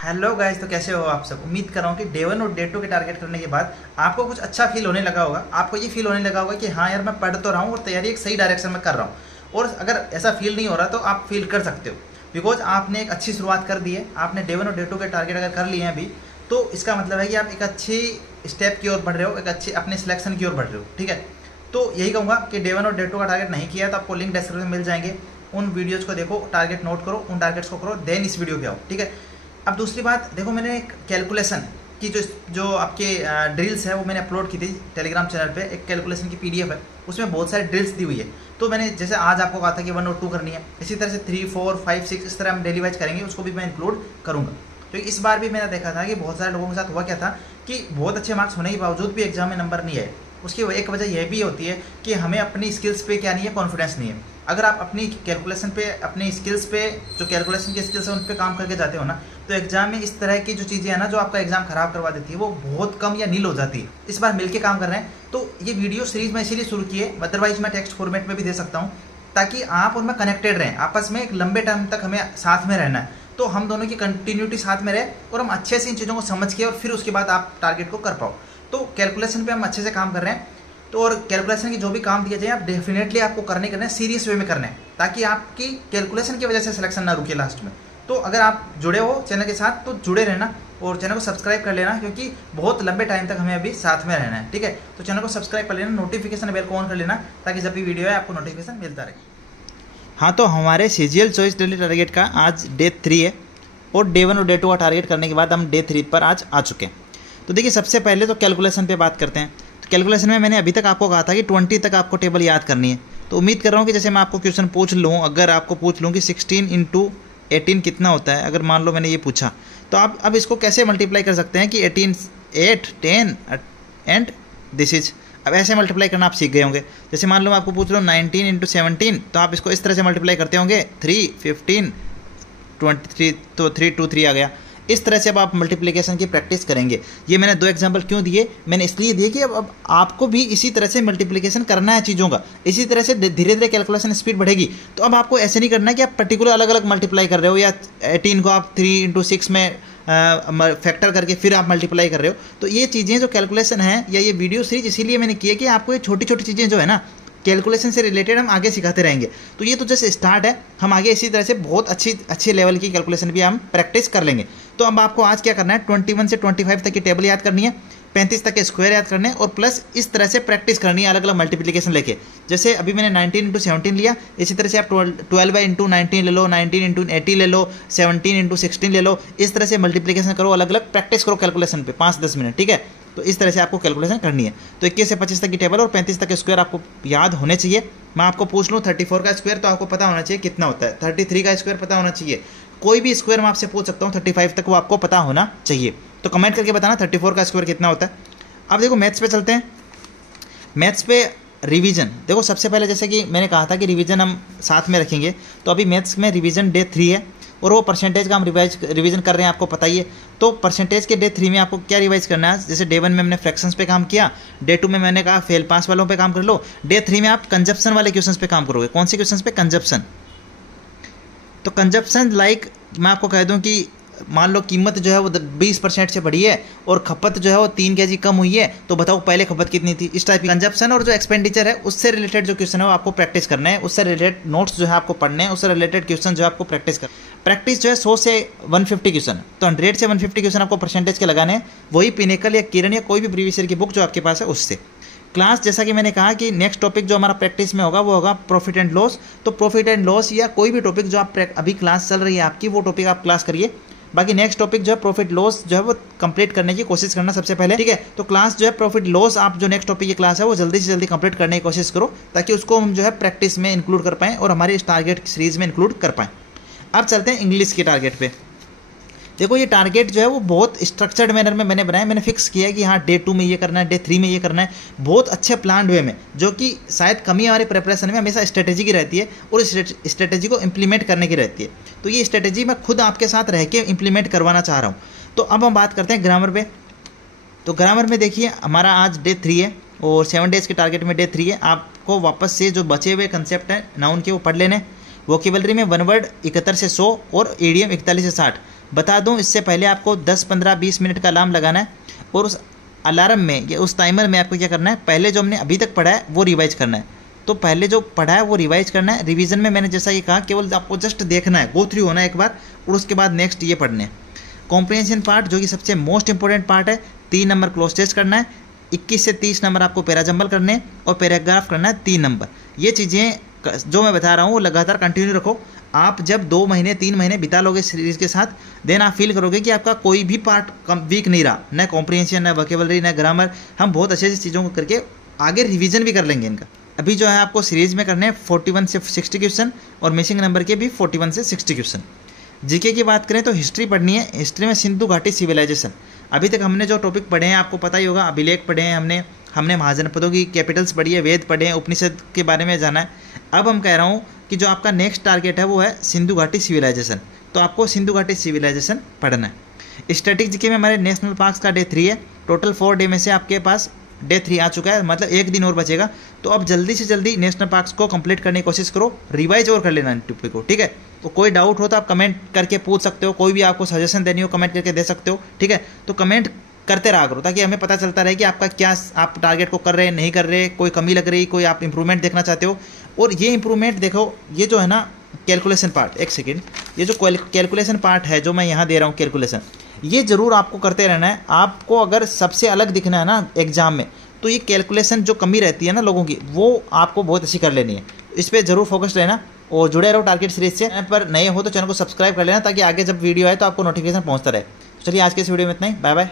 Hello guys, तो कैसे हो आप सब। उम्मीद कर रहा हूँ कि डे 1 और डे 2 के टारगेट करने के बाद आपको कुछ अच्छा फील होने लगा होगा। आपको ये फील होने लगा होगा कि हाँ यार, मैं पढ़ तो रहा हूँ और तैयारी एक सही डायरेक्शन में कर रहा हूँ। और अगर ऐसा फील नहीं हो रहा तो आप फील कर सकते हो, बिकॉज आपने एक अच्छी शुरुआत कर दी है। आपने डे 1 और डे 2 के टारगेट अगर कर लिए हैं अभी, तो इसका मतलब है कि आप एक अच्छी स्टेप की ओर बढ़ रहे हो, एक अच्छी अपने सिलेक्शन की ओर बढ़ रहे हो। ठीक है, तो यही कहूँगा कि डे 1 और डे 2 का टारगेट नहीं किया तो आपको लिंक डिस्क्रिप्शन में मिल जाएंगे। उन वीडियोज़ को देखो, टारगेट नोट करो, उन टारगेट्स को करो, देन इस वीडियो पे आओ। ठीक है, अब दूसरी बात देखो, मैंने एक कैलकुलेशन की जो आपके ड्रिल्स है वो मैंने अपलोड की थी टेलीग्राम चैनल पे। एक कैलकुलेशन की पीडीएफ है, उसमें बहुत सारी ड्रिल्स दी हुई है। तो मैंने जैसे आज आपको कहा था कि 1 और 2 करनी है, इसी तरह से 3, 4, 5, 6 इस तरह हम डेली वाइज करेंगे, उसको भी मैं इंक्लूड करूँगा। तो इस बार भी मैंने देखा था कि बहुत सारे लोगों के साथ हुआ क्या था कि बहुत अच्छे मार्क्स होने के बावजूद भी एग्जाम में नंबर नहीं आए। उसकी एक वजह यह भी होती है कि हमें अपनी स्किल्स पे क्या नहीं है, कॉन्फिडेंस नहीं है। अगर आप अपनी कैलकुलेशन पे, अपनी स्किल्स पे, जो कैलकुलेशन की स्किल्स है उन पे काम करके जाते हो ना, तो एग्जाम में इस तरह की जो चीज़ें हैं ना, जो आपका एग्जाम खराब करवा देती है, वो बहुत कम या नील हो जाती है। इस बार मिलके काम कर रहे हैं, तो ये वीडियो सीरीज मैं इसीलिए शुरू की है। अदरवाइज मैं टेक्स्ट फॉर्मेट में भी दे सकता हूँ, ताकि आप उनमें कनेक्टेड रहें। आपस में एक लंबे टाइम तक हमें साथ में रहना है, तो हम दोनों की कंटिन्यूटी साथ में रहे और हम अच्छे से इन चीज़ों को समझ के और फिर उसके बाद आप टारगेट को कर पाओ। तो कैलकुलेशन पे हम अच्छे से काम कर रहे हैं। तो और कैलकुलेशन की जो भी काम दिया जाए, आप डेफिनेटली आपको करने हैं, सीरियस वे में करना है, ताकि आपकी कैलकुलेशन की वजह से सिलेक्शन ना रुके लास्ट में। तो अगर आप जुड़े हो चैनल के साथ तो जुड़े रहना और चैनल को सब्सक्राइब कर लेना, क्योंकि बहुत लंबे टाइम तक हमें अभी साथ में रहना है। ठीक है, तो चैनल को सब्सक्राइब कर लेना, नोटिफिकेशन बेल को ऑन कर लेना, ताकि जब भी वीडियो है आपको नोटिफिकेशन मिलता रहे। हाँ, तो हमारे सीजीएल चॉइस डेली टारगेट का आज डे 3 है और डे 1 और डे 2 का टारगेट करने के बाद हम डे 3 पर आज आ चुके हैं। तो देखिए, सबसे पहले तो कैलकुलेशन पे बात करते हैं। तो कैलकुलेशन में मैंने अभी तक आपको कहा था कि 20 तक आपको टेबल याद करनी है। तो उम्मीद कर रहा हूँ कि जैसे मैं आपको क्वेश्चन पूछ लूँ, अगर आपको पूछ लूँ कि 16 × 18 कितना होता है, अगर मान लो मैंने ये पूछा, तो आप अब इसको कैसे मल्टीप्लाई कर सकते हैं कि 18, 8, 10 एंड दिस इज। अब ऐसे मल्टीप्लाई करना आप सीख गए होंगे। जैसे मान लो मैं आपको पूछ लो 19 × 17, तो आप इसको इस तरह से मल्टीप्लाई करते होंगे, 3, 15, 23, तो 3, 2, 3 आ गया। इस तरह से अब आप मल्टीप्लिकेशन की प्रैक्टिस करेंगे। ये मैंने 2 एग्जांपल क्यों दिए, मैंने इसलिए दिए कि अब आपको भी इसी तरह से मल्टीप्लिकेशन करना है चीज़ों का। इसी तरह से धीरे धीरे कैलकुलेशन स्पीड बढ़ेगी। तो अब आपको ऐसे नहीं करना है कि आप पर्टिकुलर अलग अलग मल्टीप्लाई कर रहे हो, या 18 को आप 3 × 6 में फैक्टर करके फिर आप मल्टीप्लाई कर रहे हो। तो ये चीज़ें जो कैलकुलेशन है, या ये वीडियो सीरीज इसीलिए मैंने की है कि आपको ये छोटी छोटी चीज़ें जो है ना, कैलकुलेशन से रिलेटेड हम आगे सिखाते रहेंगे। तो ये तो जैसे स्टार्ट है, हम आगे इसी तरह से बहुत अच्छी लेवल की कैलकुलेशन भी हम प्रैक्टिस कर लेंगे। तो अब आपको आज क्या करना है, 21 से 25 तक की टेबल याद करनी है, 35 तक के स्क्वायर याद करने हैं, और प्लस इस तरह से प्रैक्टिस करनी है अलग अलग मल्टीप्लिकेशन लेके। जैसे अभी मैंने 19 × 17 लिया, इसी तरह से आप 12 × 19 ले लो, 19 × 80 ले लो, 17 × 16 ले लो। इस तरह से मल्टीप्लिकेशन करो, अलग अलग प्रैक्टिस करो कैलकुलेशन पे 5-10 मिनट। ठीक है, तो इस तरह से आपको कैलकुलेशन करनी है। तो 21 से 25 तक की टेबल और 35 तक के स्क्वायर आपको याद होने चाहिए। मैं आपको पूछ लूँ 34 का स्क्वायर, तो आपको पता होना चाहिए कितना होता है। 33 का स्क्वायर पता होना चाहिए। कोई भी स्क्वायर मैं आपसे पूछ सकता हूँ 35 तक, वो आपको पता होना चाहिए। तो कमेंट करके बताना 34 का स्क्वायर कितना होता है। अब देखो मैथ्स पे चलते हैं। मैथ्स पे रिवीजन देखो, सबसे पहले जैसे कि मैंने कहा था कि रिवीजन हम साथ में रखेंगे, तो अभी मैथ्स में रिवीजन डे 3 है और वो परसेंटेज का हम रिवीजन कर रहे हैं, आपको पता ही है। तो परसेंटेज के डे 3 में आपको क्या रिवाइज करना है, जैसे डे 1 में हमने फ्रैक्शंस पे काम किया, डे 2 में मैंने कहा फेल पास वालों पे काम कर लो, डे 3 में आप कंजप्शन वाले क्वेश्चंस पे काम करोगे। कौन से क्वेश्चंस पे? कंजप्शन। तो कंजप्शन लाइक मैं आपको कह दूं कि मान लो कीमत जो है वो 20% से बढ़ी है और खपत जो है वो 3 kg कम हुई है, तो बताओ पहले खपत कितनी थी। इस टाइप की कंजप्शन और जो एक्सपेंडिचर है उससे रिलेटेड जो क्वेश्चन है वो आपको प्रैक्टिस करना है, उससे रिलेटेड नोट्स जो है आपको पढ़ने हैं, उससे रिलेटेड क्वेश्चन जो है आपको प्रैक्टिस जो है 100 से 150 क्वेश्चन, तो 100 से 150 क्वेश्चन आपको परसेंटेज के लगाने हैं। वही पिनेकल या किरण या कोई भी प्रीवियस ईयर की बुक जो आपके पास है उससे। क्लास जैसा कि मैंने कहा कि नेक्स्ट टॉपिक जो हमारा प्रैक्टिस में होगा वो होगा प्रॉफिट एंड लॉस। तो प्रॉफिट एंड लॉस या कोई भी टॉपिक जो आप अभी क्लास चल रही है आपकी, वो टॉपिक आप क्लास करिए। बाकी नेक्स्ट टॉपिक जो है प्रॉफिट लॉस जो है वो कंप्लीट करने की कोशिश करना सबसे पहले। ठीक है, तो क्लास जो है प्रॉफिट लॉस, आप जो नेक्स्ट टॉपिक की क्लास है वो जल्दी से जल्दी कंप्लीट करने की कोशिश करो, ताकि उसको हम जो है प्रैक्टिस में इंक्लूड कर पाएँ और हमारे इस टारगेट सीरीज में इंक्लूड कर पाएँ। अब चलते हैं इंग्लिश के टारगेट पे। देखो, ये टारगेट जो है वो बहुत स्ट्रक्चर्ड मैनर में मैंने बनाया। मैंने फिक्स किया है कि हाँ डे 2 में ये करना है, डे 3 में ये करना है, बहुत अच्छे प्लान वे में, जो कि शायद कमी हमारे प्रिपरेशन में हमेशा स्ट्रेटेजी की रहती है और इस स्ट्रेटेजी को इंप्लीमेंट करने की रहती है। तो ये स्ट्रेटेजी मैं खुद आपके साथ रह के इंप्लीमेंट करवाना चाह रहा हूँ। तो अब हम बात करते हैं ग्रामर पे। तो ग्रामर में देखिए, हमारा आज डे 3 है और 7 डेज़ के टारगेट में डे 3 है। आपको वापस से जो बचे हुए कंसेप्ट हैं नाउन के वो पढ़ लेने। वोकेबलरी में 1 वर्ड 71 से 100 और ईडीएम 41 से 60। बता दूं, इससे पहले आपको 10, 15, 20 मिनट का अलार्म लगाना है और उस अलार्म में या उस टाइमर में आपको क्या करना है, पहले जो हमने अभी तक पढ़ा है वो रिवाइज करना है। तो पहले जो पढ़ा है वो रिवाइज करना है। रिवीजन में मैंने जैसा ये कहा, केवल आपको जस्ट देखना है, गो थ्रू होना है एक बार, और उसके बाद नेक्स्ट ये पढ़ने हैं। कॉम्प्रिहेंशन पार्ट जो कि सबसे मोस्ट इंपॉर्टेंट पार्ट है, 3 नंबर क्लोज टेस्ट करना है, 21 से 30 नंबर आपको पैराजंबल करने हैं और पैराग्राफ करना है 3 नंबर। ये चीज़ें जो मैं बता रहा हूँ वो लगातार कंटिन्यू रखो। आप जब 2 महीने 3 महीने बिता लोगे सीरीज के साथ, देन आप फील करोगे कि आपका कोई भी पार्ट कम वीक नहीं रहा, न कॉम्प्रिहेंशन, न वोकेबलरी, न ग्रामर। हम बहुत अच्छे अच्छी चीज़ों को करके आगे रिवीजन भी कर लेंगे इनका। अभी जो है आपको सीरीज में करने हैं 41 से 60 क्वेश्चन और मिसिंग नंबर के भी 41 से 60 क्वेश्चन। जीके की बात करें तो हिस्ट्री पढ़नी है। हिस्ट्री में सिंधु घाटी सिविलाइजेशन, अभी तक हमने जो टॉपिक पढ़े हैं आपको पता ही होगा, अभिलेख पढ़े हैं हमने महाजनपदों की कैपिटल्स पढ़ी है, वेद पढ़े हैं, उपनिषद के बारे में जाना है। अब हम कह रहा हूँ कि जो आपका नेक्स्ट टारगेट है वो है सिंधु घाटी सिविलाइजेशन, तो आपको सिंधु घाटी सिविलाइजेशन पढ़ना है। स्टैटिक जीके में हमारे नेशनल पार्क्स का डे 3 है। टोटल 4 डे में से आपके पास डे 3 आ चुका है, मतलब 1 दिन और बचेगा। तो अब जल्दी से जल्दी नेशनल पार्क्स को कंप्लीट करने की कोशिश करो, रिवाइज और कर लेना टॉपिक को, ठीक है। तो कोई डाउट हो तो आप कमेंट करके पूछ सकते हो, कोई भी आपको सजेशन देनी हो कमेंट करके दे सकते हो, ठीक है। तो कमेंट करते रहा करो ताकि हमें पता चलता रहे कि आपका क्या, आप टारगेट को कर रहे हैं नहीं कर रहे, कोई कमी लग रही, कोई आप इंप्रूवमेंट देखना चाहते हो। और ये इंप्रूवमेंट देखो, ये जो है ना कैलकुलेशन पार्ट, एक सेकेंड, ये जो कैलकुलेशन पार्ट है जो मैं यहाँ दे रहा हूँ कैलकुलेशन, ये जरूर आपको करते रहना है। आपको अगर सबसे अलग दिखना है ना एग्जाम में, तो ये कैलकुलेशन जो कमी रहती है ना लोगों की, वो आपको बहुत अच्छी कर लेनी है। इस पर जरूर फोकस रहना और जुड़े रहो टारगेट सीरीज से। चैनल पर नए हो तो चैनल को सब्सक्राइब कर लेना ताकि आगे जब वीडियो आए तो आपको नोटिफिकेशन पहुँचता रहे। चलिए आज के इस वीडियो में इतना ही, बाय बाय।